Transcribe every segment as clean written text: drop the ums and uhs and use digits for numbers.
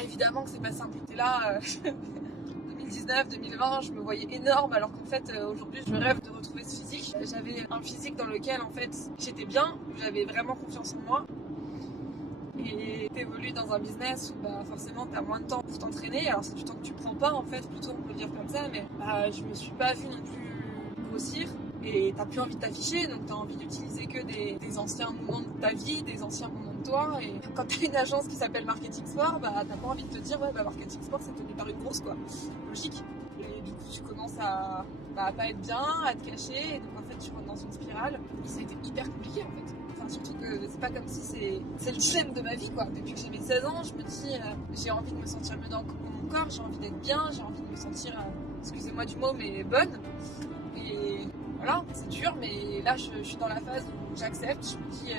Ah, évidemment que c'est pas simple. T'es là, 2019, 2020, je me voyais énorme alors qu'en fait aujourd'hui je rêve de retrouver ce physique. J'avais un physique dans lequel en fait j'étais bien, j'avais vraiment confiance en moi. Et t'évolues dans un business où bah, forcément t'as moins de temps pour t'entraîner. Alors c'est du temps que tu prends pas en fait, plutôt on peut le dire comme ça, mais je me suis pas vue non plus grossir. Et t'as plus envie de t'afficher, donc t'as envie d'utiliser que des anciens moments de ta vie, des anciens moments de toi. Et quand t'as une agence qui s'appelle Marketing Sport, bah t'as pas envie de te dire ouais bah Marketing Sport c'est tenu par une grosse quoi. Logique. Et du coup tu commences à pas être bien, à te cacher, et donc en fait tu rentres dans une spirale. Et ça a été hyper compliqué en fait. Enfin, surtout que c'est pas comme si c'est le dilemme de ma vie quoi. Depuis que j'ai mes 16 ans, je me dis j'ai envie de me sentir mieux dans mon corps, j'ai envie d'être bien, j'ai envie de me sentir, excusez-moi du mot, mais bonne. Et voilà, c'est dur, mais là je suis dans la phase où j'accepte, je me dis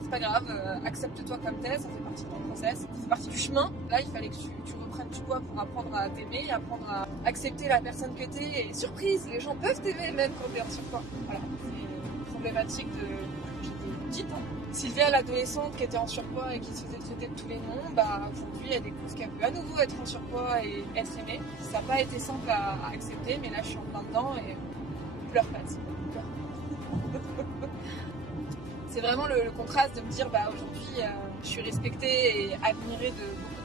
c'est pas grave, accepte-toi comme t'es, ça fait partie de ton process, ça fait partie du chemin. Là il fallait que tu reprennes du poids pour apprendre à t'aimer, apprendre à accepter la personne que t'es, et surprise, les gens peuvent t'aimer même quand t'es en surpoids. Voilà, c'est une problématique de j'étais petite. Hein. Sylvia, l'adolescente qui était en surpoids et qui se faisait traiter de tous les noms, bah aujourd'hui elle découvre qu'elle peut à nouveau être en surpoids et être aimée. Ça n'a pas été simple à accepter, mais là je suis en plein dedans et pleure pas. C'est vraiment le contraste de me dire bah aujourd'hui je suis respectée et admirée de beaucoup